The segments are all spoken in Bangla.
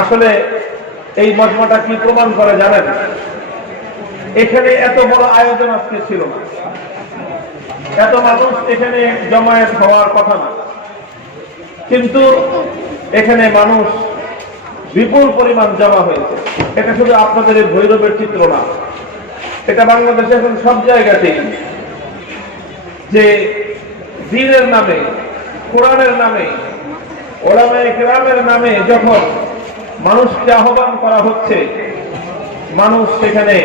আসলে এই মজমাটা কি প্রমাণ করে জানেন? এখানে এত বড় আয়োজন আজকে ছিল না, এত মানুষ এখানে জমায়েত হওয়ার কথা না, কিন্তু এখানে মানুষ বিপুল পরিমাণ জমা হয়েছে। এটা শুধু আপনাদের এই ভৈরবের চিত্র না, এটা বাংলাদেশে এখন সব জায়গাতেই যে দ্বীনের নামে, কোরআনের নামে, ওলামায়ে কেরামের নামে যখন মানুষকে আহ্বান করা হচ্ছে, মানুষ সেখানে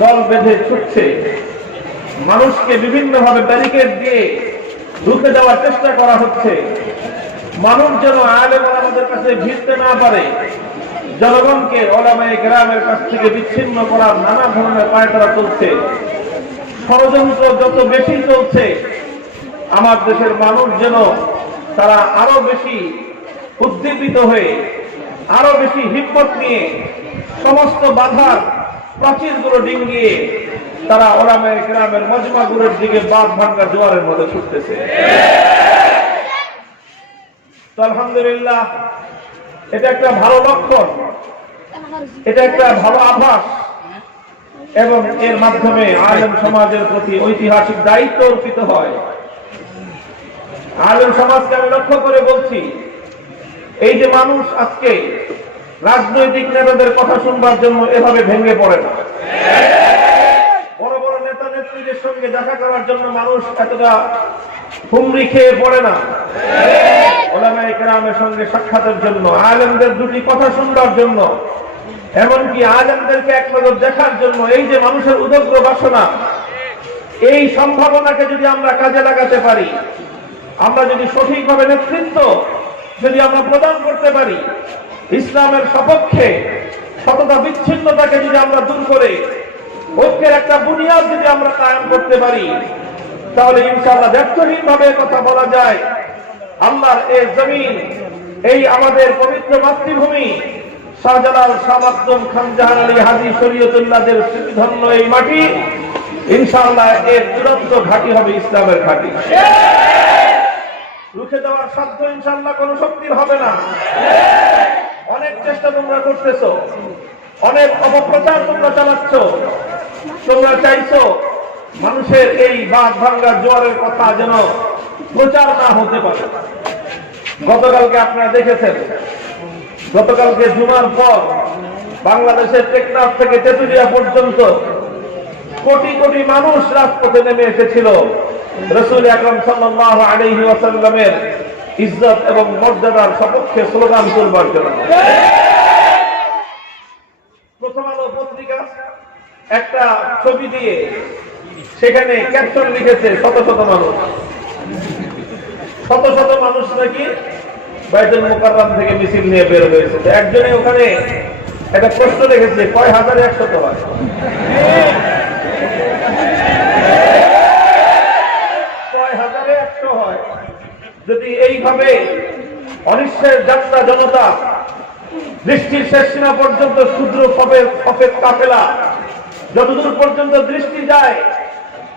দল বেঁধে ছুটছে, মানুষকে বিভিন্নভাবে ব্যারিকেড দিয়ে ঢুকে দেওয়ার চেষ্টা করা হচ্ছে, মানুষ যেন আলেম ওলামাদের কাছে ভিড়তে না পারে, জনগণকে ওলামায়ে কেরামের কাছ থেকে বিচ্ছিন্ন করার নানা ধরনের পায়তারা চলছে। ষড়যন্ত্র যত বেশি চলছে, আমার দেশের মানুষ যেন তারা আরো বেশি উদ্দীপিত হয়ে, আরো বেশি হিম্মত নিয়ে সমস্ত বাধার প্রাচীরগুলো ডিঙ্গিয়ে তারা ওলামায়ে কেরামের মজমাগুলোর দিকে বাঁধ ভাঙ্গা জোয়ারের মধ্যে ছুটতেছে। তো আলহামদুলিল্লাহ, এটা একটা ভালো লক্ষণ, এটা একটা ভালো আভাস, এবং এর মাধ্যমে আলেম সমাজের প্রতি ঐতিহাসিক দায়িত্ব অর্পিত হয়। আলেম সমাজকে আমি লক্ষ্য করে বলছি, এই যে মানুষ আজকে রাজনৈতিক নেতাদের কথা শুনবার জন্য এভাবে ভেঙে পড়ে না, বড় বড় নেতা নেত্রীদের সঙ্গে দেখা করার জন্য মানুষ এতটা হুমড়ি খেয়ে পড়ে না, ওলামায়ে কেরামের সঙ্গে সাক্ষাতের জন্য, আলেমদের দুটি কথা শুনবার জন্য, এমনকি আলেমদেরকে এক নজর দেখার জন্য। এই যে মানুষের উদগ্র বাসনা, এই সম্ভাবনাকে যদি আমরা কাজে লাগাতে পারি, আমরা যদি সঠিকভাবে নেতৃত্ব যদি আমরা প্রদান করতে পারি, ইসলামের সপক্ষে সততা বিচ্ছিন্নতাকে যদি আমরা দূর করে ঐক্যের একটা বুনিয়াদ যদি আমরা কায়েম করতে পারি, তাহলে ইনশাআল্লাহ ব্যর্থহীন ভাবে কথা বলা যায়, আল্লাহর এই জমিন, এই আমাদের পবিত্র মাতৃভূমি, শাহজালাল, শাহ মাকদুম, খান জাহান আলী, হাজী শরীয়তুল্লাহদের স্মৃতিধন্য এই মাটি, ইনশাআল্লাহ এর চূড়ান্ত ঘাঁটি হবে ইসলামের ঘাঁটি। রুখে দেওয়ার সাধ্য ইনশাআল্লাহ কোন শক্তির হবে না। অনেক চেষ্টা তোমরা করতেছো, অনেক অপপ্রচার তোমরা চালাচ্ছ, তোমরা চাইছো মানুষের এই বাঁধ ভাঙ্গা জোয়ারের কথা যেন প্রচার না হতে পারে। গতকালকে আপনারা দেখেছেন, গতকালকে জুমার পর বাংলাদেশের টেকনাফ থেকে তেতুলিয়া পর্যন্ত কোটি কোটি মানুষ রাজপথে নেমে এসেছিল রাসূল আকরাম সাল্লাল্লাহু আলাইহি ওয়াসাল্লামের ইজ্জত এবং মর্যাদার সপক্ষে স্লোগান তুলবার জন্য। প্রথম আলো পত্রিকা একটা ছবি দিয়ে সেখানে ক্যাপশন লিখেছে, শত শত মানুষ, শত শত মানুষ নাকি বাইতুল মুকাররম থেকে মিছিল নিয়ে বের হয়েছে। একজনে ওখানে একটা প্রশ্ন লিখেছে, কয় হাজারে 100 হয়? কয় হাজারে 100 হয়? যদি এইভাবে অনিশ্চয়ের যাত্রা জনতা, দৃষ্টির শেষ সীমা পর্যন্ত ক্ষুদ্র সফেদ কাফেলা, যতদূর পর্যন্ত দৃষ্টি যায়,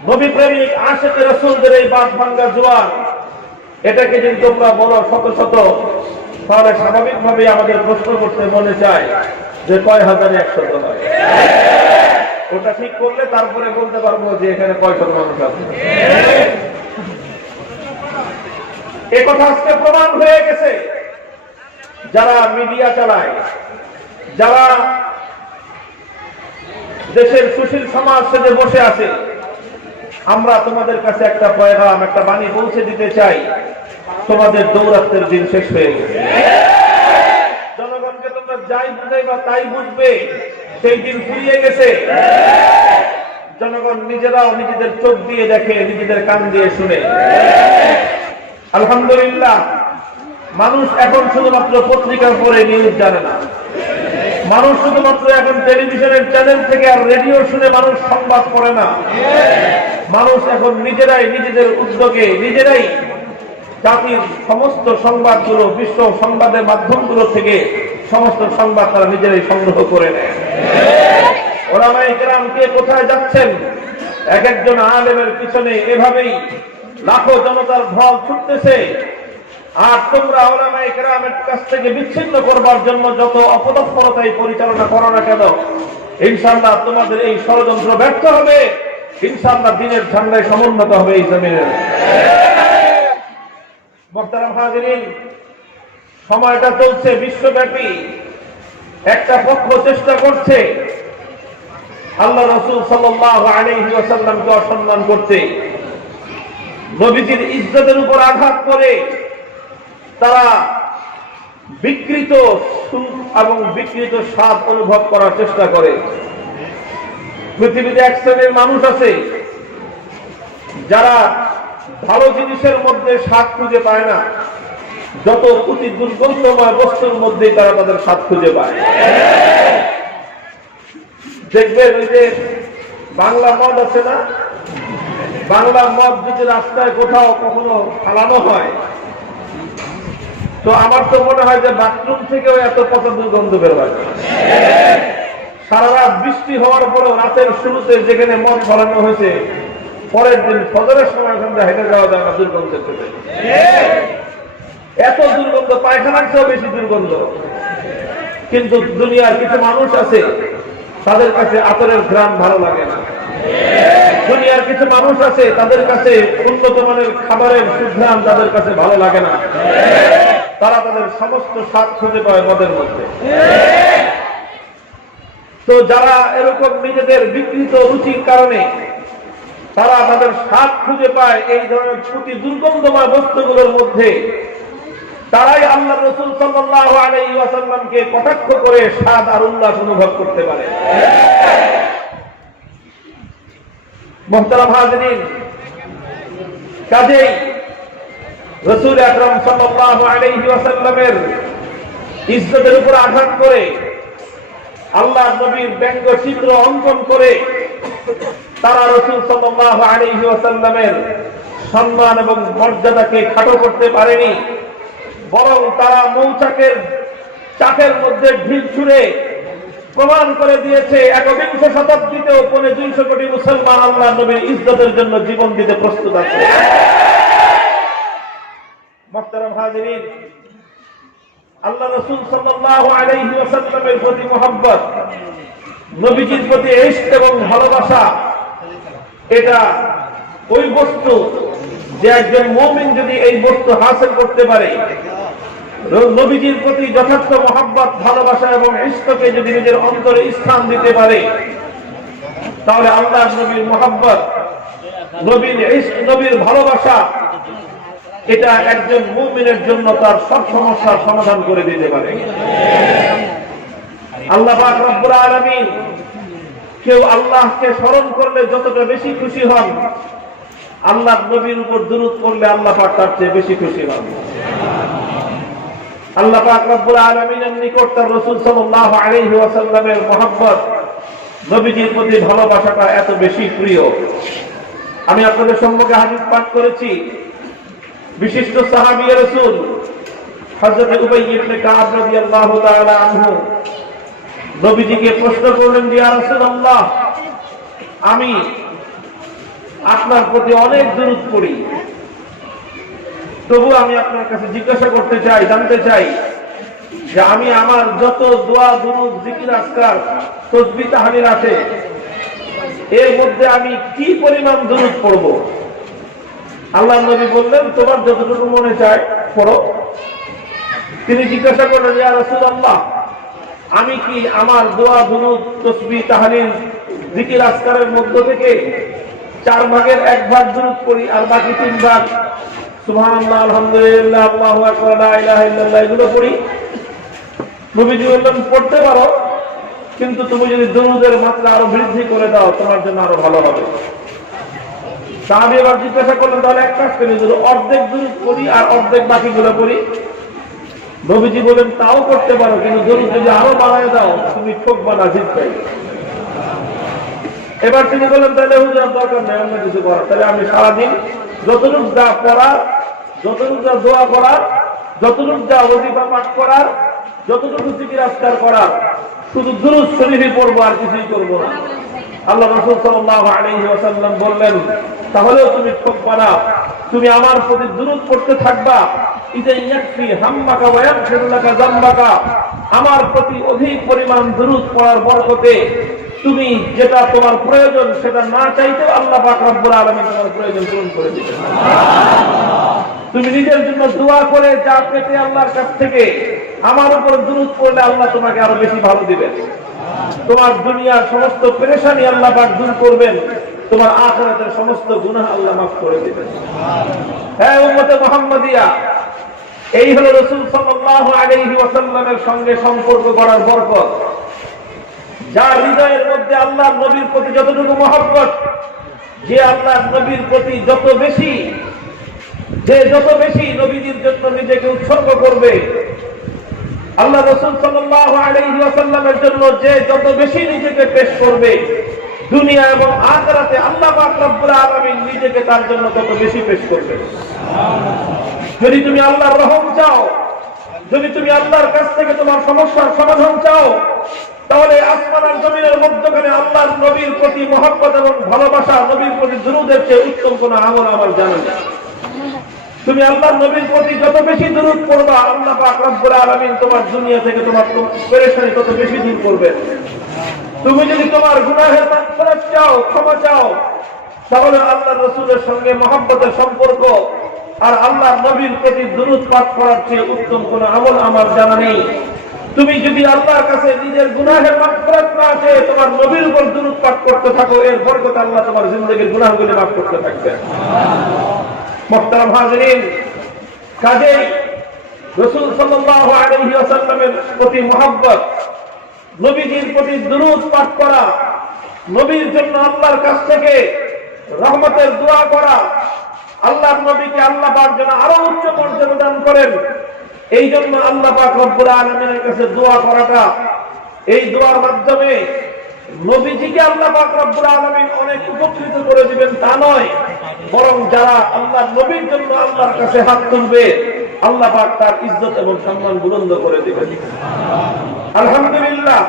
নবী প্রেমিক আশিকে রাসূলদের এই বাঁধ ভাঙ্গা জোয়ার, এটাকে যদি তোমরা বলো শত শত, তাহলে স্বাভাবিকভাবে আমাদের প্রশ্ন করতে মনে চায় যে কয় হাজারে 100 হয়। ওটা ঠিক করলে তারপরে বলতে পারবো যে এখানে কয়শত মানুষ আছে। এ কথা আজকে প্রমাণ হয়ে গেছে। যারা মিডিয়া চালায়, যারা দেশের সুশীল সমাজ সেজে বসে আছে, আমরা তোমাদের কাছে একটা পয়গাম, একটা বাণী পৌঁছে দিতে চাই, তোমাদের দৌরাত্মের দিন শেষ হয়ে গেছে। জনগণকে তোমরা যাই বুঝাইবা তাই বুঝবে, সেই দিন ফুরিয়ে গেছে। জনগণ নিজেরাও নিজেদের চোখ দিয়ে দেখে, নিজেদের কান দিয়ে শুনে। আলহামদুলিল্লাহ, মানুষ এখন শুধুমাত্র পত্রিকার পরে নিউজ জানে না, মানুষ শুধুমাত্র এখন টেলিভিশনের চ্যানেল থেকে আর রেডিও শুনে মানুষ সংবাদ পড়ে না। মানুষ এখন নিজেরাই নিজেদের উদ্যোগে নিজেরাই জাতির সমস্ত সংবাদগুলো, বিশ্ব সংবাদের মাধ্যমগুলো থেকে সমস্ত সংবাদ তারা নিজেরাই সংগ্রহ করে নেয়। ওলামায়ে কেরাম কে কোথায় যাচ্ছেন, এক একজন আলেমের পিছনে এভাবেই লাখো জনতার ঢল ছুটতেছে। আর তোমরা উলামায়ে কেরামের কাছ থেকে বিচ্ছিন্ন করবার জন্য যত অপতৎপরতাই পরিচালনা করো না কেন, ইনশাআল্লাহ তোমাদের এই ষড়যন্ত্র ব্যর্থ হবে। ইনশাআল্লাহ দ্বীনের ঝান্ডায় সমুন্নত হবে এই জমিনে। মুহতারাম হাজিরিন, সময়টা চলছে বিশ্বব্যাপী। একটা পক্ষ চেষ্টা করছে আল্লাহ রাসূল সাল্লাল্লাহু আলাইহি ওয়াসাল্লামকে অসম্মান করতে, নবীজির ইজ্জতের উপর আঘাত করে তারা বিকৃত সুখ এবং বিকৃত স্বাদ অনুভব করার চেষ্টা করে। পৃথিবীতে এক শ্রেণীর মানুষ আছে যারা ভালো জিনিসের মধ্যে স্বাদ খুঁজে পায় না, যত অতি দুর্গন্ধময় বস্তুর মধ্যেই তারা তাদের স্বাদ খুঁজে পায়। দেখবেন ওই যে বাংলা মদ আছে না, বাংলা মদ যদি রাস্তায় কোথাও কখনো ফালানো হয়, তো আমার তো মনে হয় যে বাথরুম থেকেও এত পচা দুর্গন্ধ বের হয়। সারা রাত বৃষ্টি হওয়ার পরেও রাতের শুরুতে যেখানে মদ ফলানো হয়েছে, পরের দিন ফজরের সময় ওখানে হেঁটে যাওয়া যায় না দুর্গন্ধের থেকে। এত দুর্গন্ধ, পায়খানার চেয়েও বেশি দুর্গন্ধ। কিন্তু দুনিয়ার কিছু মানুষ আছে তাদের কাছে আতরের ঘ্রাণ ভালো লাগে না। দুনিয়ার কিছু মানুষ আছে তাদের কাছে উন্নত মানের খাবারের সুঘ্রাণ তাদের কাছে ভালো লাগে না। তারা তাদের সমস্ত স্বাদ খুঁজে পায় মদের মধ্যে। তো যারা এরকম নিজেদের বিকৃত রুচির কারণে তারা তাদের স্বাদ খুঁজে পায় এই ধরনের অতি দুর্গন্ধময় বস্তুগুলোর মধ্যে, তারাই আল্লাহ রাসূল সাল্লাল্লাহু আলাইহি ওয়াসাল্লামকে কটাক্ষ করে স্বাদ আর উল্লাস অনুভব করতে পারে। মুহতারাম হাজিরিন, কাজেই রাসূল আকরাম সাল্লাল্লাহু আলাইহি ওয়াসাল্লামের ইজ্জতের উপর আঘাত করে, আল্লাহর নবীর ব্যঙ্গ চিত্র অঙ্কন করে তারা রাসূল সাল্লাল্লাহু আলাইহি ওয়াসাল্লামের সম্মান এবং মর্যাদাকে খাটো করতে পারেনি, বরং তারা মৌচাকের চাকের মধ্যে ঢিল ছুঁড়ে প্রমাণ করে দিয়েছে একবিংশ শতাব্দীতেও 250 কোটি মুসলমান আল্লাহর নবীর ইজ্জতের জন্য জীবন দিতে প্রস্তুত আছে। মুহতারাম হাজিরিন, আল্লাহ রাসূল সাল্লাল্লাহু আলাইহি ওয়াসাল্লামের প্রতি মুহাব্বত, নবীজির প্রতি ইশক এবং ভালোবাসা, এটা ওই বস্তু যে একজন মুমিন যদি এই বস্তু হাসিল করতে পারে, নবীজির প্রতি যথার্থ মুহাব্বত, ভালোবাসা এবং ইশককে যদি নিজের অন্তরে স্থান দিতে পারে, তাহলে আল্লাহর নবীর মুহাব্বত, নবীর ইশক, নবীর ভালোবাসা, এটা একজন মুমিনের জন্য তার সব সমস্যার সমাধান করে দিতে পারে। আল্লাহ পাক রব্বুল আলামিন, কেউ আল্লাহকে স্মরণ করলে যতটা বেশি খুশি হন, আল্লাহর নবীর উপর দুরূদ করলে আল্লাহ পাক তার চেয়ে বেশি খুশি হন। আল্লাহ পাক রব্বুল আলামিনের নিকট তার রাসূল সাল্লাল্লাহু আলাইহি ওয়াসাল্লামের মুহাব্বত, নবীজির প্রতি ভালোবাসাটা এত বেশি প্রিয়। আমি আপনাদের সম্মুখে হাদিস পাঠ করেছি, বিশিষ্ট সাহাবী রাসূল হযরত উবাই ইবনে কাব রাদিয়াল্লাহু তাআলা আনহু নবীজিকে প্রশ্ন করলেন, ইয়া রাসূলুল্লাহ, আমি আপনার প্রতি অনেক দুরূদ পড়ি, তবু আমি আপনার কাছে জিজ্ঞাসা করতে চাই, জানতে চাই যে আমি আমার যত দোয়া, দুরূদ, জিকির, আজকার, তাসবিহ, তাহলিল আছে, এর মধ্যে আমি কি পরিমাণ দুরূদ পড়ব? আল্লাহর নবী বললেন, তোমার যতটুকু মনে চায় পড়ো। তিনি জিজ্ঞাসা করলেন, ইয়া রাসূলুল্লাহ, আমি কি আমার দোয়া, দুরূদ, তাসবিহ, তাহলিল, জিকির, আজকারের মধ্য থেকে 4 ভাগের 1 ভাগ দুরূদ পড়ি আর বাকি 3 ভাগ সুবহানাল্লাহ, আলহামদুলিল্লাহ, আল্লাহু আকবার, লা ইলাহা ইল্লাল্লাহ এগুলো পড়ি? নবীজি বললেন, পড়তে পারো, কিন্তু তুমি যদি দুরূদের মাত্রা আরো বৃদ্ধি করে দাও তোমার জন্য আরো ভালো হবে। সাহাবী এবার জিজ্ঞাসা করলেন, তাহলে এক কাজ করি, যদি অর্ধেক দুরূদ পড়ি আর অর্ধেক বাকিগুলো পড়ি? নবীজি বলেন, তাও করতে পারো, কিন্তু দুরূদ যদি আরো বাড়ায় দাও তুমি ঠকবা না, জিতবে। এবার তিনি বলেন, তাহলে হুজুর দরকার নেই অন্য কিছু করার, তাহলে আমি সারাদিন যতটুক যা পড়ার, যতটুক যা দোয়া করার, যতটুক যা ওয়াজিফা পাঠ করার, যতটুকু জিকির আজকার করার, শুধু দুরূদ শরীফই পড়বো, আর কিছুই করবো না। আল্লাহ রাসূল সাল্লাল্লাহু আলাইহি ওয়াসাল্লাম বললেন, তাহলেও তুমি ঠকবা না, তুমি আমার প্রতি দুরূদ পড়তে থাকবা, ইযান ইয়াকফি হাম্মাকা ওয়া ইয়াগফির লাকা যামবাকা, আমার প্রতি অধিক পরিমাণ দুরূদ পড়ার বরকতে তুমি যেটা তোমার প্রয়োজন সেটা না চাইতেও আল্লাহ পাক রব্বুল আলামিন তোমার প্রয়োজন পূরণ করে দিবেন। তুমি নিজের জন্য দোয়া করে যা পেতে আল্লাহর কাছ থেকে আমার উপর দুরূদ পড়লে আল্লাহ তোমাকে আরো বেশি ভালো দিবেন। তোমার দুনিয়ার সমস্ত পেরেশানি আল্লাহ পাক দূর করবেন, তোমার আখিরাতের সমস্ত গুনাহ আল্লাহ মাফ করে দিবেন। হে উম্মতে মুহাম্মাদিয়া, এই হলো রাসূল সাল্লাল্লাহু আলাইহি ওয়াসাল্লামের সঙ্গে সম্পর্ক গড়ার বরকত। যার হৃদয়ের মধ্যে আল্লাহর নবীর প্রতি যতটুকু মহব্বত, যে আল্লাহর নবীর প্রতি যত বেশি নবীজির জন্য নিজেকে উৎসর্গ করবে, আল্লাহ রাসূল সাল্লাল্লাহু আলাইহি ওয়াসাল্লামের জন্য যে যত বেশি নিজেকে পেশ করবে, দুনিয়া এবং আখিরাতে আল্লাহ পাক রব্বুল আলামিন নিজেকে তার জন্য তত বেশি পেশ করবে। যদি তুমি আল্লাহর রহম চাও, যদি তুমি আল্লাহর কাছ থেকে তোমার সমস্যার সমাধান চাও, তাহলে আসমান আর জমিনের মধ্যখানে আল্লাহর নবীর প্রতি মহব্বত এবং ভালোবাসা, নবীর প্রতি দুরূদের চেয়ে উত্তম কোন আমল আমার জানা নেই। তুমি আল্লাহর নবীর প্রতি যত বেশি দুরূদ পড়বা, আল্লাহ পাক রব্বুল আলামিন তোমার দুনিয়া থেকে তোমার পেরেশানি তত বেশি দূর করবেন। তুমি যদি তোমার গুনাহের মাগফিরাত চাও, ক্ষমা চাও, তাহলে আল্লাহর রাসূলের সঙ্গে মহব্বতের সম্পর্ক আর আল্লাহর নবীর প্রতি দুরূদ পাঠ করার চেয়ে উত্তম কোন আমল আমার জানা নেই। তুমি যদি আল্লাহর কাছে নিজের গুনাহের মাগফিরাত না চেয়ে তোমার নবীর উপর দুরূদ পাঠ করতে থাকো, এর বরকতে আল্লাহ তোমার জিন্দেগীর গুনাহগুলো মাফ করতে থাকবেন। মুহতারাম হাজিরিন, কাজেই রাসূল সাল্লাল্লাহু আলাইহি ওয়াসাল্লামের প্রতি মহব্বত, নবীজির প্রতি দুরূদ পাঠ করা, নবীর জন্য আল্লাহর কাছ থেকে রহমতের দোয়া করা, আল্লাহর নবীকে আল্লাহ পাক যেন আরো উচ্চ মর্যাদা দান করেন, এই জন্য আল্লাহ পাক রব্বুল আলামিনের কাছে দোয়া করাটা, এই দোয়ার মাধ্যমে নবীজিকে আল্লাহ পাক রব্বুল আলামিন অনেক উপকৃত করে দিবেন তা নয়, বরং যারা আল্লাহর নবীর জন্য আল্লাহর কাছে হাত তুলবে, আল্লাহ পাক তার ইজ্জত এবং সম্মান বুলন্দ করে দিবেন। আলহামদুলিল্লাহ,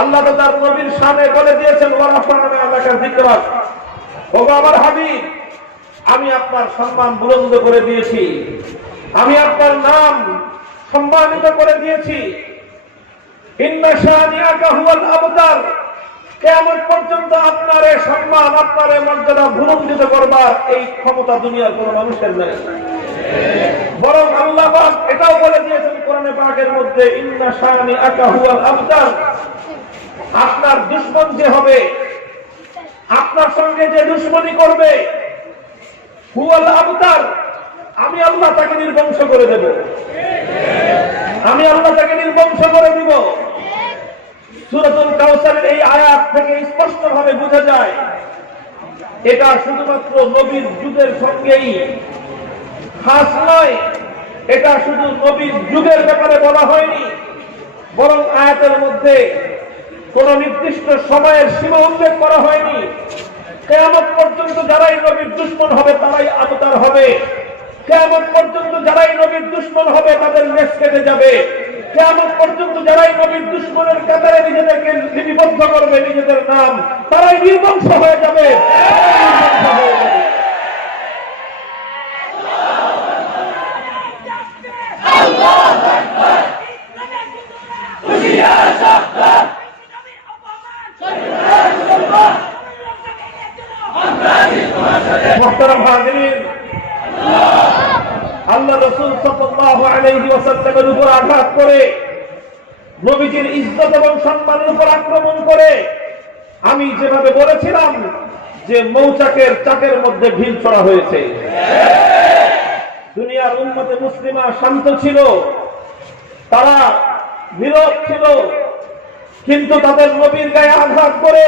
আল্লাহ তো তার নবীর শানে বলে দিয়েছেন, ওয়া রাফা'না লাকা যিকরাক, ওগো আমার হাবিব, আমি আপনার সম্মান বুলন্দ করে দিয়েছি, আমি আপনার নাম সম্মানিত করে দিয়েছি। ইন্না শানিআকা হুয়াল আবতার, কিয়ামত পর্যন্ত আপনার এই সম্মান, আপনার এই মর্যাদা ভুলুণ্ঠিত করবার এই ক্ষমতা দুনিয়ার কোন মানুষের নেই। বরং আল্লাহ পাক এটাও বলে দিয়েছেন কোরআনে পাকের মধ্যে, ইন্না শানিআকা হুয়াল আবতার, আপনার দুশমন যে হবে, আপনার সঙ্গে যে দুশমনি করবে, হুয়াল আবতার, আমি আল্লাহ তাকে নির্বংশ করে দেব, আমি আল্লাহ তাকে নির্বংশ করে দিব। সূরাতুল কাউসারের এই আয়াত থেকে স্পষ্টভাবে বোঝা যায়, এটা শুধুমাত্র নবীর যুগের সঙ্গেই খাস নয়, এটা শুধু নবীর যুগের ব্যাপারে বলা হয়নি, বরং আয়াতের মধ্যে কোন নির্দিষ্ট সময়ের সীমা উল্লেখ করা হয়নি। কিয়ামত পর্যন্ত যারাই নবীর দুশমন হবে তারাই আবতার হবে, কিয়ামত পর্যন্ত যারাই নবীর দুশমন হবে তাদের লেজ কেটে যাবে, কিয়ামত পর্যন্ত যারাই নবীর দুশমনের কাতারে নিজেদেরকে লিপিবদ্ধ করবে, নিজেদের নাম, তারাই নির্বংশ হয়ে যাবে। মুহতারাম হাজিরিন, আল্লাহ রাসূল সাল্লাল্লাহু আলাইহি ওয়াসাল্লামের উপর আঘাত করে, নবীজির ইজ্জত এবং সম্মানের উপর আক্রমণ করে, আমি যেভাবে বলেছিলাম যে মৌচাকের চাকের মধ্যে ঢিল ছড়া হয়েছে। দুনিয়ার উম্মতে মুসলিমা শান্ত ছিল, তারা নীরব ছিল, কিন্তু তাদের নবীর গায়ে আঘাত করে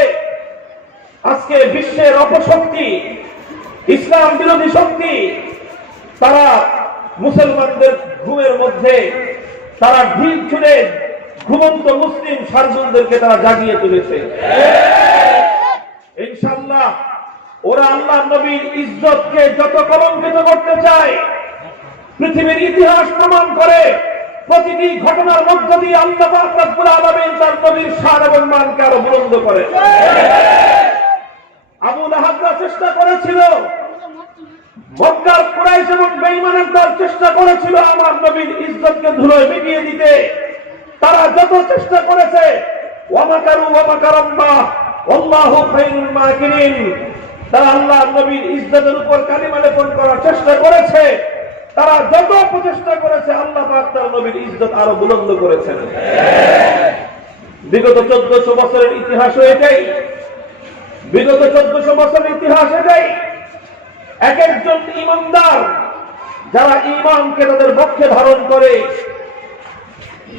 আজকে বিশ্বের অপশক্তি, ইসলাম বিরোধী শক্তি, তারা মুসলমানদের ঘুমের মধ্যে তারা ঢিল ছুঁড়ে ঘুমন্ত মুসলিম শারদুলদেরকে তারা জাগিয়ে তুলেছে। ইনশাআল্লাহ ওরা আল্লাহ নবীর ইজ্জতকে যত কলঙ্কিত করতে চায়, পৃথিবীর ইতিহাস প্রমাণ করে প্রতিটি ঘটনার মধ্য দিয়ে আল্লাহ পাক রব্বুল আলামিন তার নবীর শান এবং মানকে আরো বুলন্দ করে। আবু লাহাবরা চেষ্টা করেছিল মক্কার কুরাইশ এবং বেঈমানের দল চেষ্টা করেছিল আমার নবীর ইজ্জতকে ধুলোয় মিটিয়ে দিতে। তারা যত চেষ্টা করেছে, ওয়ামাকারু ওয়ামাকারাল্লাহ আল্লাহু খায়রুল মাকিরিন, তারা আল্লাহ নবীর ইজ্জতের উপর কালিমা লেপন করার চেষ্টা করেছে। তারা যত প্রচেষ্টা করেছে, আল্লাহ পাক তার নবীর ইজ্জত আরো বুলন্দ করেছেন। বিগত 1400 বছরের ইতিহাস এটাই, বিগত 1400 বছরের ইতিহাস এটাই। এক একজন ঈমানদার যারা ঈমানকে তাদের পক্ষে ধারণ করে,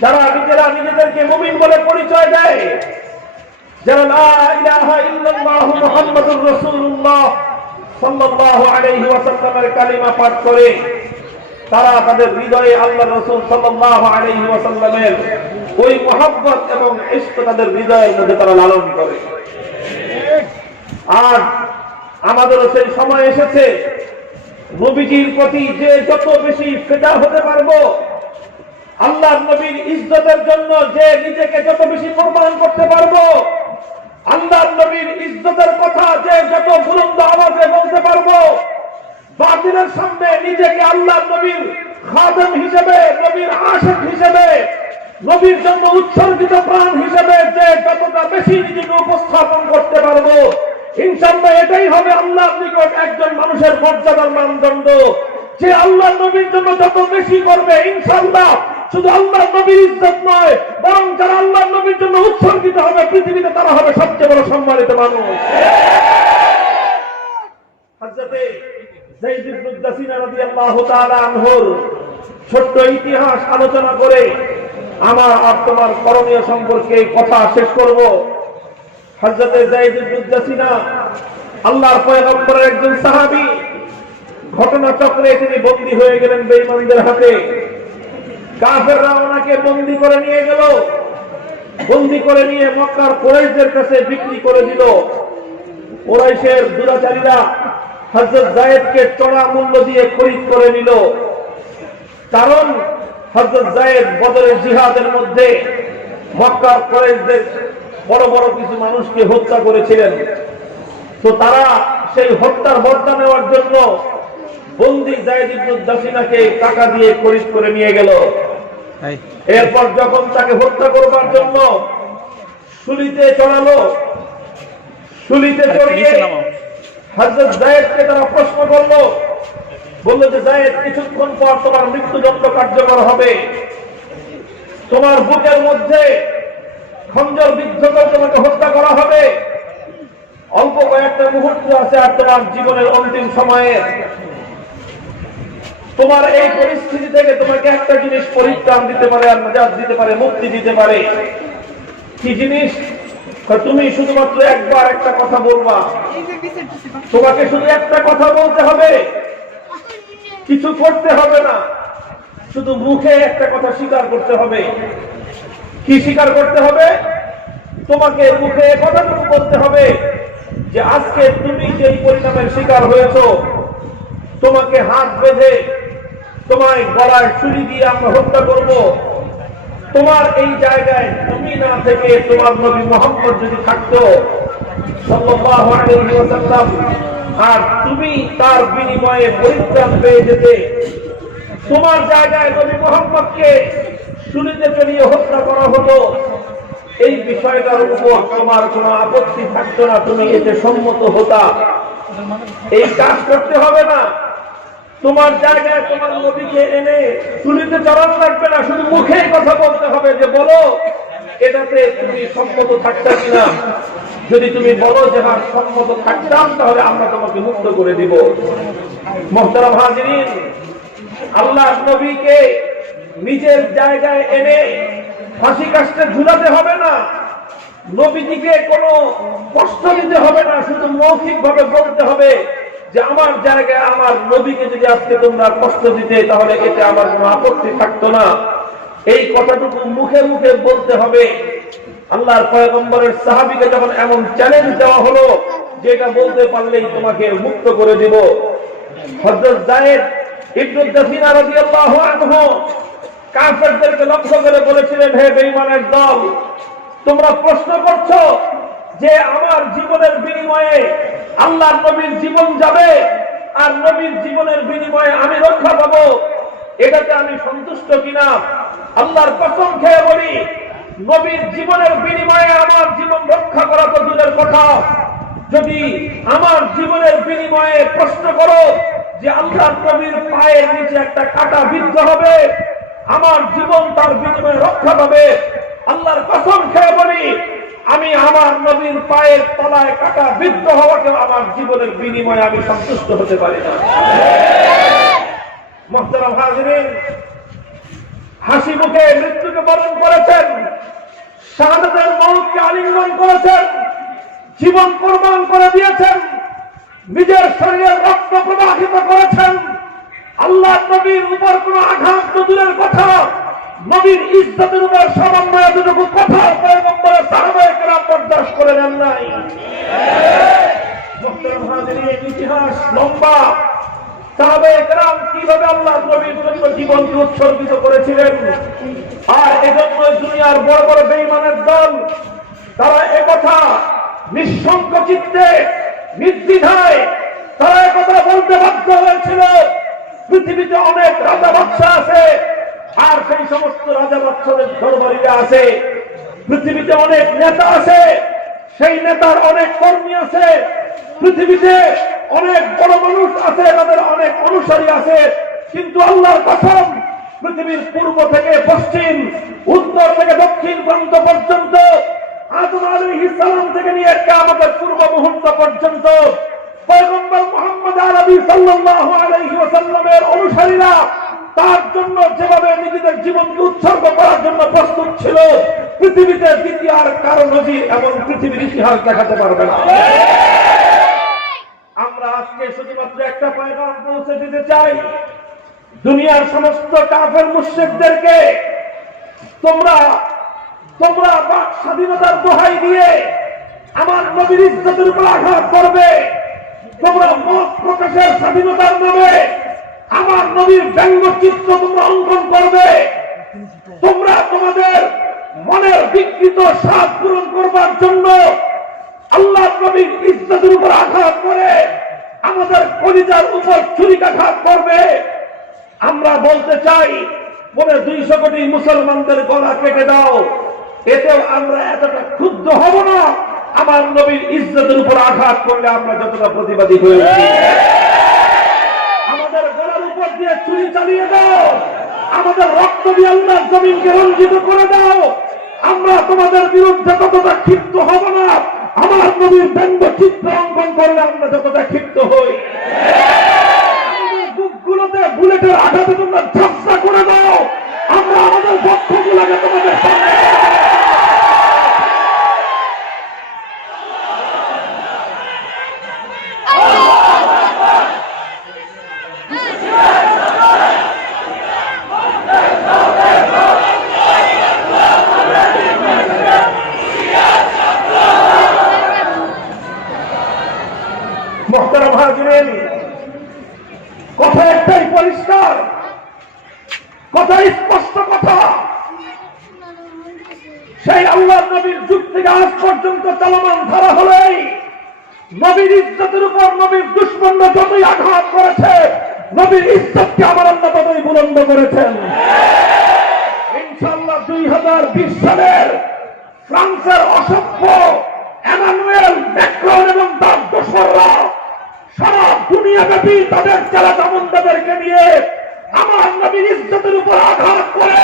যারা নিজেরা নিজেদেরকে মুমিন বলে পরিচয় দেয়, যারা লা ইলাহা ইল্লাল্লাহ মুহাম্মাদুর রাসূলুল্লাহ সাল্লাল্লাহু আলাইহি ওয়াসাল্লামের কালিমা পাঠ করে, তারা তাদের হৃদয়ে আল্লাহর রাসূল সাল্লাল্লাহু আলাইহি ওয়াসাল্লামের ওই মহব্বত এবং ইশক তাদের হৃদয়ের মধ্যে তারা লালন করে। আর আমাদেরও সেই সময় এসেছে, নবীজির প্রতি যে যত বেশি ফিদা হতে পারবো, আল্লাহর নবীর ইজ্জতের জন্য যে নিজেকে যত বেশি কোরবান করতে পারবো, আল্লাহর নবীর ইজ্জতের কথা যে যত বুলন্দ আওয়াজে বলতে পারবো, বাতিলের সামনে নিজেকে আল্লাহর নবীর খাদেম হিসেবে, নবীর আশিক হিসেবে, নবীর জন্য উৎসর্গিত প্রাণ হিসেবে যে যতটা বেশি নিজেকে উপস্থাপন করতে পারবো, ইনশাআল্লাহ এটাই হবে আল্লাহর নিকট একজন মানুষের মর্যাদার মানদণ্ড। যে আল্লাহর নবীর জন্য যত বেশি করবে, ইনশাআল্লাহ শুধু আল্লাহর নবীর ইজ্জত নয়, বরং যারা আল্লাহর নবীর জন্য উৎসর্গিত হবে পৃথিবীতে, তারা হবে সবচেয়ে বড় সম্মানিত মানুষ। হযরতে যায়েদ ইবনে দাসিনা রাদিয়াল্লাহু তাআলা আনহুর ছোট্ট ইতিহাস আলোচনা করে আমার আর তোমার করণীয় সম্পর্কে কথা শেষ করব। হযরতে যায়েদ ইবনে দাসিনা আল্লাহর পয়গম্বরের একজন সাহাবী। ঘটনাচক্রে তিনি বন্দী হয়ে গেলেন বেঈমানদের হাতে। কাফেররা ওনাকে বন্দী করে নিয়ে গেল, বন্দী করে নিয়ে মক্কার কুরাইশদের কাছে বিক্রি করে দিল। কুরাইশের দুরাচারীরা হযরত যায়েদকে চড়া মূল্য দিয়ে খরিদ করে নিল, কারণ হযরত যায়েদ বদরের জিহাদের মধ্যে মক্কার কুরাইশদের বড় বড় কিছু মানুষকে হত্যা করেছিলেন। তো তারা সেই হত্যার বদলা নেওয়ার জন্য বন্দী যায়েদ ইবনে দাসিনাকে টাকা দিয়ে খরিদ করে নিয়ে গেল। এরপর যখন তাকে হত্যা করবার জন্য শুলিতে চড়ালো, শুলিতে চড়িয়ে হযরত যায়েদকে তারা প্রশ্ন করলো, বলল যে যায়েদ, কিছুক্ষণ পর তোমার মৃত্যুদণ্ড কার্যকর হবে, তোমার বুকের মধ্যে খঞ্জর বিদ্ধ করে তোমাকে হত্যা করা হবে, অল্প কয়েকটা মুহূর্ত আছে আর তোমার জীবনের অন্তিম সময়ে। তোমার এই পরিস্থিতি থেকে তোমাকে একটা জিনিস পরিত্রাণ দিতে পারে আর নাজাত দিতে পারে, মুক্তি দিতে পারে। কি জিনিস? তুমি শুধুমাত্র একবার একটা কথা বলবা, তোমাকে শুধু একটা কথা বলতে হবে, কিছু করতে হবে না, শুধু মুখে একটা কথা স্বীকার করতে হবে। কি স্বীকার করতে হবে? তোমাকে মুখে কথাটুকু বলতে হবে যে আজকে তুমি যেই পরিণামের শিকার হয়েছো, তোমাকে হাত বেঁধে তোমায় গলায় ছুরি দিয়ে আমরা হত্যা করব। তোমার এই জায়গায় তুমি না থেকে তোমার নবী মুহাম্মদ যদি থাকতো সাল্লাল্লাহু আলাইহি ওয়াসাল্লাম, আর তুমি তার বিনিময়ে পরিত্রাণ পেয়ে যেতে, তোমার জায়গায় নবী মুহাম্মদকে ছুরিতে চড়িয়ে হত্যা করা হতো, এই বিষয়টার উপর তোমার কোনো আপত্তি থাকতো না, তুমি এতে সম্মত হতা। এই কাজ করতে হবে না, তোমার জায়গায় তোমার নবীকে এনে ছুরিতে চড়ানো লাগবে না, শুধু মুখে কথা বলতে হবে যে বলো এটাতে তুমি সম্মত থাকতে কিনা। যদি তুমি বলো যে হ্যাঁ সম্মত থাকতাম, তাহলে আমরা তোমাকে মুক্ত করে দিব। মুহতারাম হাজিরিন, আল্লাহ নবীকে নিজের জায়গায় এনে ফাঁসি কাস্টে ঝুলাতে হবে না, নবীজিকে কোনো কষ্ট দিতে হবে না, শুধু মৌখিক ভাবে বলতে হবে যে আমার জায়গায় আমার নবীকে যদি আজকে তোমরা কষ্ট দিতে, তাহলে এতে আমার কোনো আপত্তি থাকতো না। এই কথাটুকু মুখে মুখে বলতে হবে। আল্লাহর পয়গম্বরের সাহাবীকে যখন এমন চ্যালেঞ্জ দেওয়া হলো যে এটা বলতে পারলেই তোমাকে মুক্ত করে দিব, হযরত যায়েদ ইবনে দাসিনা রাদিয়াল্লাহু আনহু কাফেরদেরকে লক্ষ্য করে বলেছিলেন, হে বেঈমানের দল, তোমরা প্রশ্ন করছো যে আমার জীবনের বিনিময়ে আল্লাহর নবীর জীবন যাবে, আর নবীর জীবনের বিনিময়ে আমি রক্ষা পাবো, এটাতে আমি সন্তুষ্ট কিনা? আল্লাহর কসম খেয়ে বলি, নবীর জীবনের বিনিময়ে আমার জীবন রক্ষা করা তো দূরের কথা, যদি আমার জীবনের বিনিময়ে প্রশ্ন করো যে আল্লাহর নবীর পায়ের নিচে একটা কাঁটা বিদ্ধ হবে, আমার জীবন তার বিনিময়ে রক্ষা পাবে, আল্লাহর কসম খেয়ে বলি আমি আমার নবীর পায়ের তলায় কাঁটা বিদ্ধ হওয়াকে আমার জীবনের বিনিময়ে আমি সন্তুষ্ট হতে পারি না। মুহতারাম হাজিরিন, হাসি মুখে মৃত্যুকে বরণ করেছেন, শাহাদাতের মওতকে আলিঙ্গন করেছেন, জীবন কোরবান করে দিয়েছেন, নিজের শরীরের রক্ত প্রবাহিত করেছেন। আল্লাহ নবীর উপর কোনো আঘাত তো দূরের কথা, নবীর ইজ্জতের উপর সামান্য এতটুকু কথা পয়গম্বরের সাহাবায়ে কেরাম বরদাস্ত করে নেন নাই। মুহতারাম হাজিরিন, ইতিহাস লম্বা। সাহাবায়ে কেরাম কিভাবে আল্লাহর নবীর জন্য জীবনকে উৎসর্গিত করেছিলেন, আর এজন্য দুনিয়ার বড় বড় বেঈমানের দল তারা একথা নিঃসংক চিত্তে নির্দ্বিধায় তারা একথা বলতে বাধ্য হয়েছিল, পৃথিবীতে অনেক রাজা বাদশা আছে, আর সেই সমস্ত রাজা বাদশাদের দরবারিরা আছে, পৃথিবীতে অনেক নেতা আছে, সেই নেতার অনেক কর্মী আছে, পৃথিবীতে অনেক বড় মানুষ আছে, তাদের অনেক অনুসারী আছে, কিন্তু আল্লাহর কসম পৃথিবীর পূর্ব থেকে পশ্চিম, উত্তর থেকে দক্ষিণ প্রান্ত পর্যন্ত, আদম আলাইহিস সালাম থেকে নিয়ে কিয়ামতের পূর্ব মুহূর্ত পর্যন্ত পয়গম্বর মুহাম্মদ আরবি সাল্লাল্লাহু আলাইহি ওয়াসাল্লামের অনুসারীরা তার জন্য যেভাবে নিজেদের জীবনকে উৎসর্গ করার জন্য প্রস্তুত ছিল, পৃথিবীতে দ্বিতীয় আর কারো নজির এবং পৃথিবীর ইতিহাস দেখাতে পারবে না। আমরা আজকে শুধুমাত্র একটা পয়গাম পৌঁছে দিতে চাই, দুনিয়ার সমস্ত কাফের মুশরিকদেরকে তোমরা বাক স্বাধীনতার দোহাই দিয়ে আমার নবীর ইজ্জতের উপর আঘাত করবে, তোমরা মত প্রকাশের স্বাধীনতার নামে আমার নবীর ব্যঙ্গচিত্র তোমরা অঙ্কন করবে, তোমরা তোমাদের মনের বিকৃত স্বাদ পূরণ করবার জন্য আল্লাহ নবীর ইজ্জতের উপর আঘাত করে আমাদের কলিজার উপর ছুরিকাঘাত করবে। আমরা বলতে চাই, পরে 200 কোটি মুসলমানদের গলা কেটে দাও, এতেও আমরা এতটা ক্ষুব্ধ হব না আমার নবীর ইজ্জতের উপর আঘাত করলে আমরা যতটা প্রতিবাদী হয়েছি। আমাদের গলার উপর দিয়ে ছুরি চালিয়ে দাও, আমাদের রক্ত দিয়ে আল্লাহর জমিনকে রঞ্জিত করে দাও, আমরা তোমাদের বিরুদ্ধে ততটা ক্ষিপ্ত হব না আমার নবীর ব্যঙ্গচিত্র অঙ্কন করলে আমরা যতটা ক্ষিপ্ত হই। বুকগুলোতে বুলেটের আঘাতে তোমরা ঝাপসা করে দাও, আমরা আমাদের বক্ষগুলোকে তোমাদের সামনে মুহতারাম হাজিরিন, কথা একটাই পরিষ্কার, কথা স্পষ্ট কথা, সেই আল্লাহর নবীর যুগ থেকে আজ পর্যন্ত চলমান ধারা হলেই নবীর ইজ্জতের উপর নবীর দুশমনরা যতই আঘাত করেছে, নবীর ইজ্জতকে আমার আল্লাহ ততই বুলন্দ করেছেন। ইনশাআল্লাহ 2020 সালের ফ্রান্সের অসভ্য এমানুয়েল ম্যাক্রন এবং তার দোসররা সারা দুনিয়াব্যাপী তাদের চালাচামুন্দাদেরকে নিয়ে আমার নবীর ইজ্জতের উপর আঘাত করে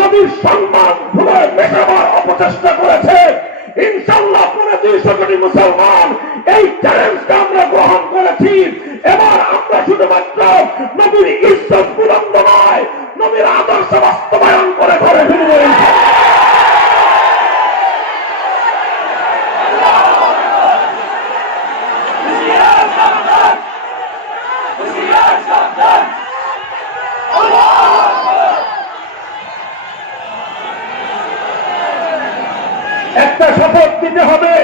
নবীর সম্মান ভুলে মেটাবার অপচেষ্টা করেছে। ইনশাআল্লাহ পরে 200 কোটি মুসলমান এই চ্যালেঞ্জটা আমরা গ্রহণ করেছি। এবার আমরা শুধুমাত্র নবীর ইজ্জত বুলন্দ নয়, নবীর আদর্শ বাস্তবায়ন করে ঘরে ফিরব। একটা শপথ দিতে হবে,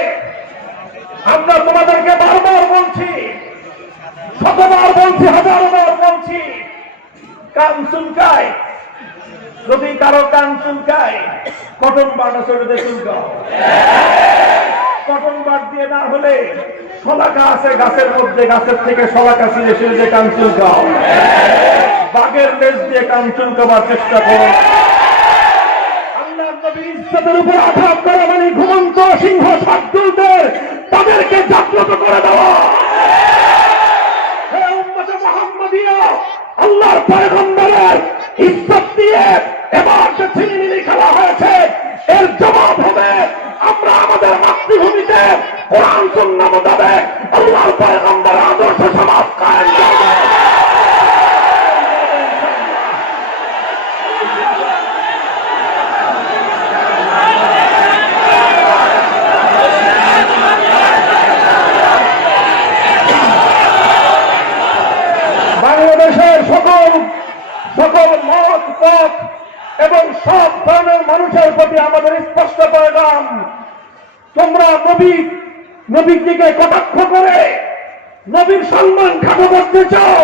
আমরা তোমাদেরকে বারবার বলছি, শতবার বলছি, হাজারবার বলছি, কান চুলকায়, যদি কারো কান চুলকায় কটন বাটা চড়ে চুলকাও, কটন বাট দিয়ে না হলে শলাকা আছে গাছের মধ্যে, গাছের থেকে শলাকা ছিঁড়ে ছিঁড়ে কান চুলকাও। বাঘের লেজ দিয়ে কান চুলকাবার চেষ্টা করো। আল্লাহর নবীর ইজ্জতের উপর আঘাত করা মানে ঘুমন্ত সিংহ শাবদুলদের তাদেরকে জাগ্রত করে দেওয়া। হে উম্মতে মুহাম্মাদিয়া, আল্লাহর পয়গম্বরের ইজ্জত দিয়ে এবার যে ছিনিমিনি খেলা হয়েছে, এর জবাব হবে আমরা আমাদের মাতৃভূমিতে কোরআন সুন্নাহ মোতাবেক আল্লাহর পয়গম্বরের আদর্শ সমাজ কায়েম করব। বাংলাদেশের সকল মত পথ এবং সব ধরনের মানুষের প্রতি আমাদের স্পষ্ট পয়গাম, তোমরা নবীকে কটাক্ষ করে নবীর সম্মান খাটো করতে চাও।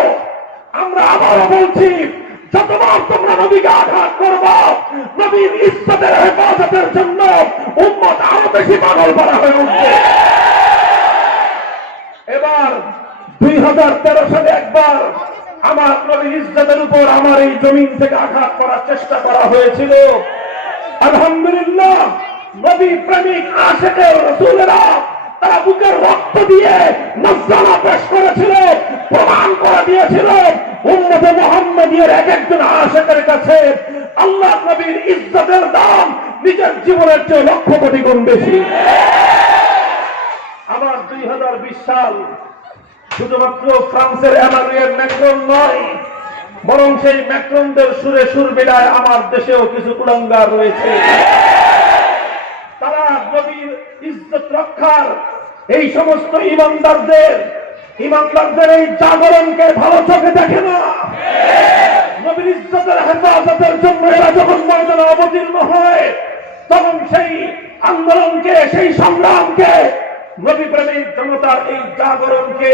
আমরা আবারও বলছি, যতবার তোমরা নবীকে আঘাত করবা, নবীর ইজ্জতের হেফাজতের জন্য উম্মত আরো বেশি পাগল করা হয়ে উঠবে। এবার 2013 সালে একবার আমার নবীর ইজ্জতের উপর আমার এই জমিন থেকে আঘাত করার চেষ্টা করা হয়েছিল। আলহামদুলিল্লাহ, নবী প্রেমিক আশিকের রাসূলেরা তারা বুকের রক্ত দিয়ে নজরানা পেশ করেছিল, প্রমাণ করে দিয়েছিল উম্মতে মুহাম্মাদিয়ার এক একজন আশিকের কাছে আল্লাহ নবীর ইজ্জতের দাম নিজের জীবনের চেয়ে লক্ষ কোটি গুণ বেশি। আবার 2020 সাল শুধুমাত্র ফ্রান্সের এমানুয়েল ম্যাক্রন নয়, বরং সেই ম্যাক্রনদের সুরে সুর মিলায় আমার দেশেও কিছু কুলাঙ্গার রয়েছে। তারা নবীর ইজ্জত রক্ষার এই সমস্ত ইমানদারদের এই জাগরণকে ভালো চোখে দেখে না। নবীর ইজ্জতের হেফাজতের জন্য এরা যখন ময়দানে অবতীর্ণ হয়, তখন সেই আন্দোলনকে, সেই সংগ্রামকে, নবী প্রেমিক জনতার এই জাগরণকে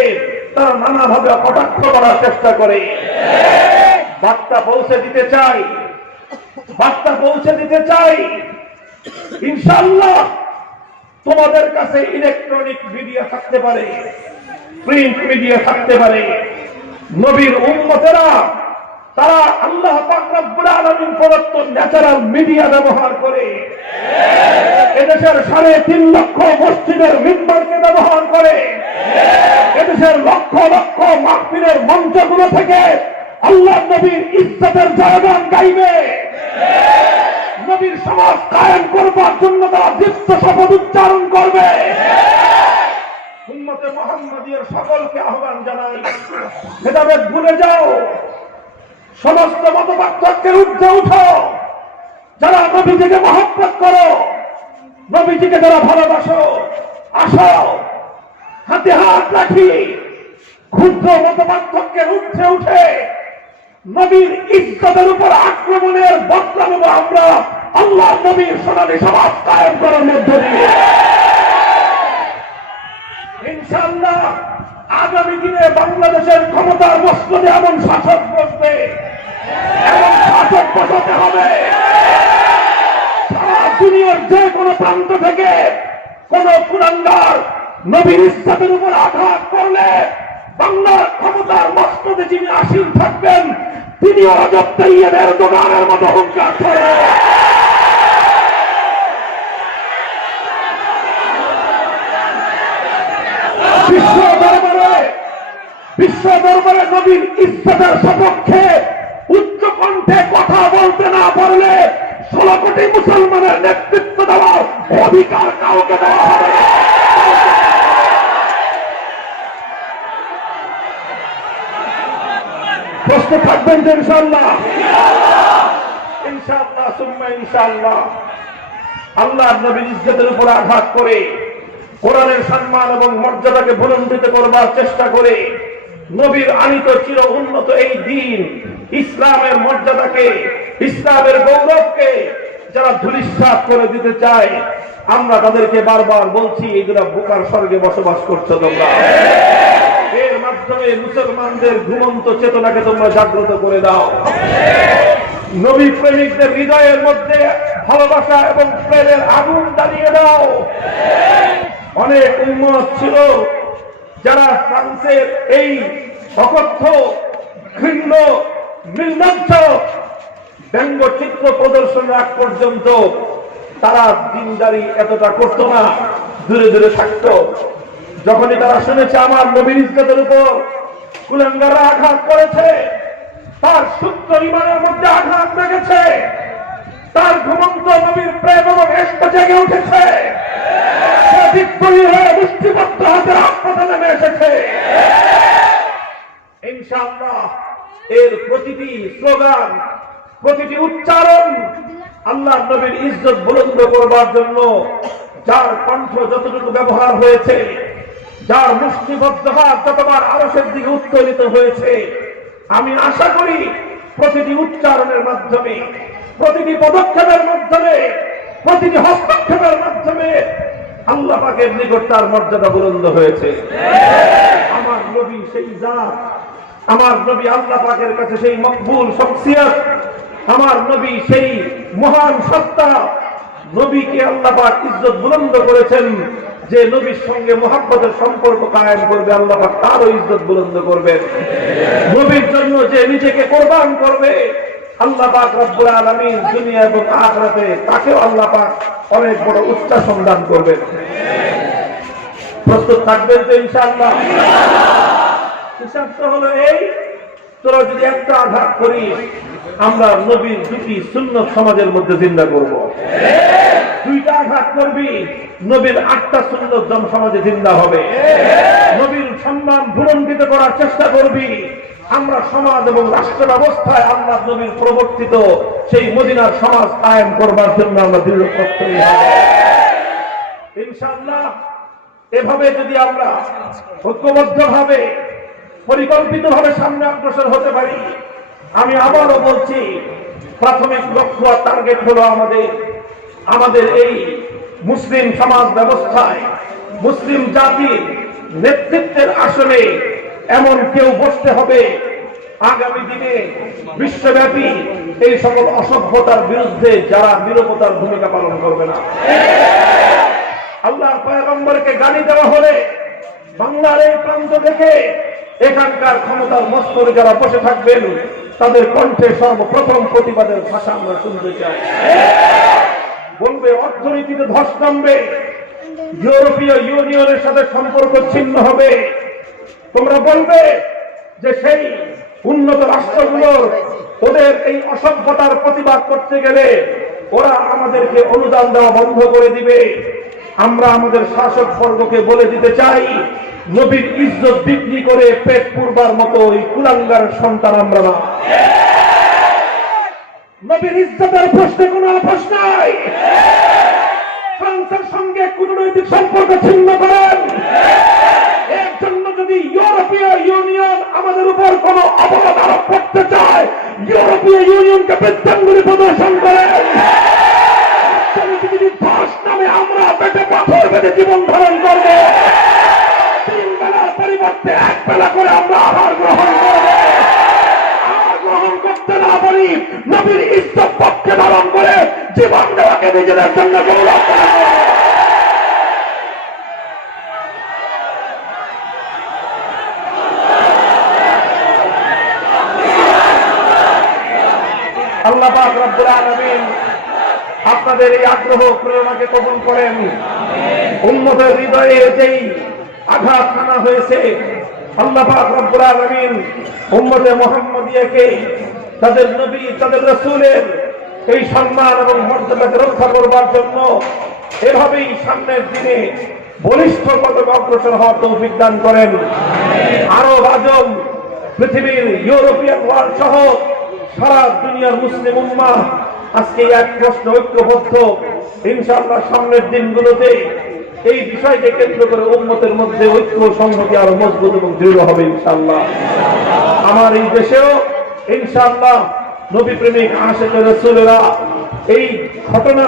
তারা নানাভাবে কটাক্ষ করার চেষ্টা করে। বার্তা পৌঁছে দিতে চাই ইনশাআল্লাহ তোমাদের কাছে ইলেকট্রনিক মিডিয়া থাকতে পারে, প্রিন্ট মিডিয়া থাকতে পারে। নবীর উম্মতেরা তারা আল্লাহ পাক রব্বুল আলামিন প্রদত্ত ন্যাচারাল মিডিয়া ব্যবহার করে, এদেশের 3.5 লক্ষ মসজিদের মিম্বরকে ব্যবহার করে, এদেশের লক্ষ লক্ষ মাহফিলের মঞ্চগুলো থেকে আল্লাহ নবীর ইজ্জতের জয়গান গাইবে। নবীর সমাজ কায়েম করবার জন্য তারা দীপ্ত শপথ উচ্চারণ করবে। উম্মতে মুহাম্মাদিয়ার সকলকে আহ্বান জানাই, ভেদাভেদ ভুলে যাও, সমস্ত মত পার্থক্যের ঊর্ধ্বে উঠো। যারা নবীজিকে মহব্বত করো, নবীজিকে যারা ভালোবাসো, আসো হাতে হাত রাখি, ক্ষুদ্র মত পার্থক্যের ঊর্ধ্বে উঠে নবীর ইজ্জতের উপর আক্রমণের বদলা নেব আমরা আল্লাহ নবীর সোনালী সমাজ কায়েম করার মধ্য দিয়ে। ইনশাআল্লাহ আগামী দিনে বাংলাদেশের ক্ষমতার মসনদে এমন শাসক বসবে, এমন শাসক বসাতে হবে, সারা দুনিয়ার যে কোনো প্রান্ত থেকে কোন কুলাঙ্গার নবীর ইজ্জতের উপর আঘাত করলে বাংলার ক্ষমতার মসনদে যিনি আসীন থাকবেন, তিনি রজব তাইয়েবের দোকানের মতো হুঙ্কার করে বিশ্ব দরবারে নবীর ইজ্জতের সপক্ষে উচ্চ কণ্ঠে কথা বলতে না পারলে 16 কোটি মুসলমানের নেতৃত্ব দেওয়ার অধিকার কাউকে দেওয়া হবে না। প্রস্তুত থাকবেন তো ইনশাআল্লাহ? ইনশাআল্লাহ সুম্মা ইনশাআল্লাহ। আল্লাহর নবীর ইজ্জতের উপর আঘাত করে, কোরআনের সম্মান এবং মর্যাদাকে ভুলণ্ঠিত করবার চেষ্টা করে, নবীর আনিত চির উন্নত এই দিন, ইসলামের মর্যাদাকে, ইসলামের গৌরবকে যারা ধূলিসাৎ করে দিতে চায়, আমরা তাদেরকে বারবার বলছি, এগুলা বোকার স্বর্গে বসবাস করছো তোমরা। এর মাধ্যমে মুসলমানদের ঘুমন্ত চেতনাকে তোমরা জাগ্রত করে দাও। নবী প্রেমিকদের হৃদয়ের মধ্যে ভালোবাসা এবং প্রেমের আগুন জ্বালিয়ে দাও। অনেক উম্মত ছিল যারা ফ্রান্সের এই অকথ্য ঘৃণ্য নির্লজ্জ ব্যঙ্গচিত্র প্রদর্শন আগ পর্যন্ত তারা দিনদারি এতটা করতো না, দূরে দূরে থাকতো। যখনই তারা শুনেছে আমার নবীর ইজ্জতের উপর কুলাঙ্গাররা আঘাত করেছে, তার সূত্র ইমানের মধ্যে আঘাত লেগেছে, তার ঘুমন্ত নবীর প্রেম এবং ইশক জেগে উঠেছে, মুষ্টিবদ্ধ হাতে রাজপথে নেমে এসেছে। ইনশাআল্লাহ এর প্রতিটি স্লোগান, প্রতিটি উচ্চারণ আল্লাহর নবীর ইজ্জত বুলন্দ করবার জন্য যার কণ্ঠ যতটুকু ব্যবহার হয়েছে, যার মুষ্টিবদ্ধ হাত যতবার আরশের দিকে উত্তোলিত হয়েছে, আমি আশা করি প্রতিটি উচ্চারণের মাধ্যমে, প্রতিটি পদক্ষেপের মাধ্যমে, প্রতিটি হস্তক্ষেপের মাধ্যমে আল্লাহ পাকের নিকট তার মর্যাদা বুলন্দ হয়েছে। আমার নবী সেই জাত, আমার নবী আল্লাহ পাকের কাছে সেই মকবুল শখসিয়ত, আমার নবী সেই মহান সত্তা। নবীকে আল্লাহ পাক ইজ্জত বুলন্দ করেছেন। যে নবীর সঙ্গে মুহাব্বতের সম্পর্ক কায়েম করবে আল্লাহ পাক তারও ইজ্জত বুলন্দ করবেন। নবীর জন্য যে নিজেকে কোরবান করবে আল্লাহ পাক রব্বুল আলামিন দুনিয়া এবং আখিরাতে তাকেও আল্লাহ পাক অনেক বড় উচ্চ সম্মান করবেন। প্রস্তুত থাকবেন তো ইনশাআল্লাহ? হিসাব তো হলো এই, তোরা যদি একটা আঘাত করিস আমরা নবীর দুটি সুন্নত সমাজের মধ্যে জিন্দা করব। দুইটা আঘাত করবি নবীর 8টা সুন্নত সমাজে জিন্দা হবে। নবীর সম্মান ভুলণ্ঠিত করার চেষ্টা করবি, আমরা সমাজ এবং রাষ্ট্র ব্যবস্থায় আল্লাহ নবীর প্রবর্তিত সেই মদিনার সমাজ কায়েম করবার জন্য আমরা দৃঢ় প্রত্যয়ী হব ইনশাআল্লাহ। এভাবে যদি আমরা ঐক্যবদ্ধভাবে পরিকল্পিতভাবে সামনে অগ্রসর হতে পারি, আমি আবারও বলছি প্রাথমিক লক্ষ্য আর টার্গেট হলো আমাদের এই মুসলিম সমাজ ব্যবস্থায় মুসলিম জাতির নেতৃত্বের আসনে এমন কেউ বসতে হবে আগামী দিনে বিশ্বব্যাপী এই সকল অসভ্যতার বিরুদ্ধে যারা নিরবতার ভূমিকা পালন করবে না। আল্লাহর পয়গম্বরকে গালি দেওয়া হলে বাংলার এই প্রান্ত থেকে এখানকার ক্ষমতার মস্তরে যারা বসে থাকবেন তাদের কণ্ঠে সর্বপ্রথম প্রতিবাদের ভাষা আমরা শুনতে চাই। বলবে অর্থনীতিতে ধস নামবে, ইউরোপীয় ইউনিয়নের সাথে সম্পর্ক ছিন্ন হবে। তোমরা বলবে যে সেই উন্নত রাষ্ট্রগুলোর ওদের এই অসভ্যতার প্রতিবাদ করতে গেলে ওরা আমাদেরকে অনুদান দেওয়া বন্ধ করে দিবে। আমরা আমাদের শাসক বর্গকে বলে দিতে চাই, নবীর ইজ্জত বিক্রি করে পেট পুরবার মতো ওই কুলাঙ্গার সন্তান আমরা না। নবীর ইজ্জতের প্রশ্নে কোনো আপোষ নাই। ফ্রান্সের সঙ্গে কূটনৈতিক সম্পর্ক ছিন্ন করেন, এর জন্য যদি ইউরোপীয় ইউনিয়ন আমাদের উপর কোন অবরোধ আরোপ করতে চায়, ইউরোপীয় ইউনিয়নকে বৃদ্ধাঙ্গুলি প্রদর্শন করেন। ধস নামে আমরা পেটে পাথর বেঁধে জীবন ধারণ করব। 3 বেলার পরিবর্তে 1 বেলা করে আমরা আহার গ্রহণ করব। আহার গ্রহণ করতে না পারি নবীর ইজ্জত পক্ষে ধারণ করে জীবন দেওয়াকে নিজেদের জন্য গৌরব করা। আল্লাহ পাক রব্বুল আলামিন আপনাদের এই আগ্রহ প্রেরণাকে কবুল করেন। উম্মতের হৃদয়ে যেই আঘাত আনা হয়েছে আল্লাহ পাক রব্বুল আলামিন উম্মতে মুহাম্মদিয়াকে তাদের নবী তাদের রাসূলের এই সম্মান এবং মর্যাদাকে রক্ষা করবার জন্য এভাবেই সামনের দিনে বলিষ্ঠ পদক্ষেপে অগ্রসর হওয়ার তৌফিক দান করেন। আরব আজম পৃথিবীর ইউরোপিয়ান ওয়ার্ল্ড সহ সারা দুনিয়ার মুসলিম উম্মাহ আজকে এক প্রশ্ন ঐক্যবদ্ধ। ইনশাআল্লাহ সামনের দিনগুলোতে এই বিষয়কে কেন্দ্র করে উম্মতের মধ্যে ঐক্য সংহতি আরো মজবুত এবং দৃঢ় হবে ইনশাআল্লাহ। আমার এই দেশেও ইনশাআল্লাহ নবী প্রেমিক আশিক রাসূলরা এই ঘটনা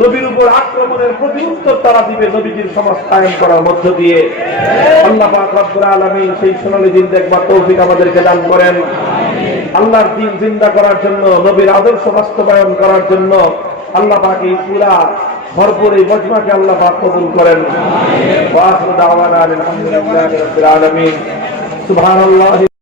নবীর উপর আক্রমণের প্রতি উত্তর তারা দিবে নবীজির সমাজ কায়েম করার মধ্য দিয়ে। আল্লাহ পাক রব্বুল আলামিন সেই সোনালী দিন দেখবার তৌফিক আমাদেরকে দান করেন। আল্লাহর দিন জিন্দা করার জন্য, নবীর আদর্শ বাস্তবায়ন করার জন্য আল্লাহ পাক এই পুরা ভরপুর এই মজমাকে আল্লাহ পাক কবুল করেন। ওয়া আখিরু দাওয়ানা আলহামদুলিল্লাহি রাব্বিল আলামিন। সুবহানাল্লাহ।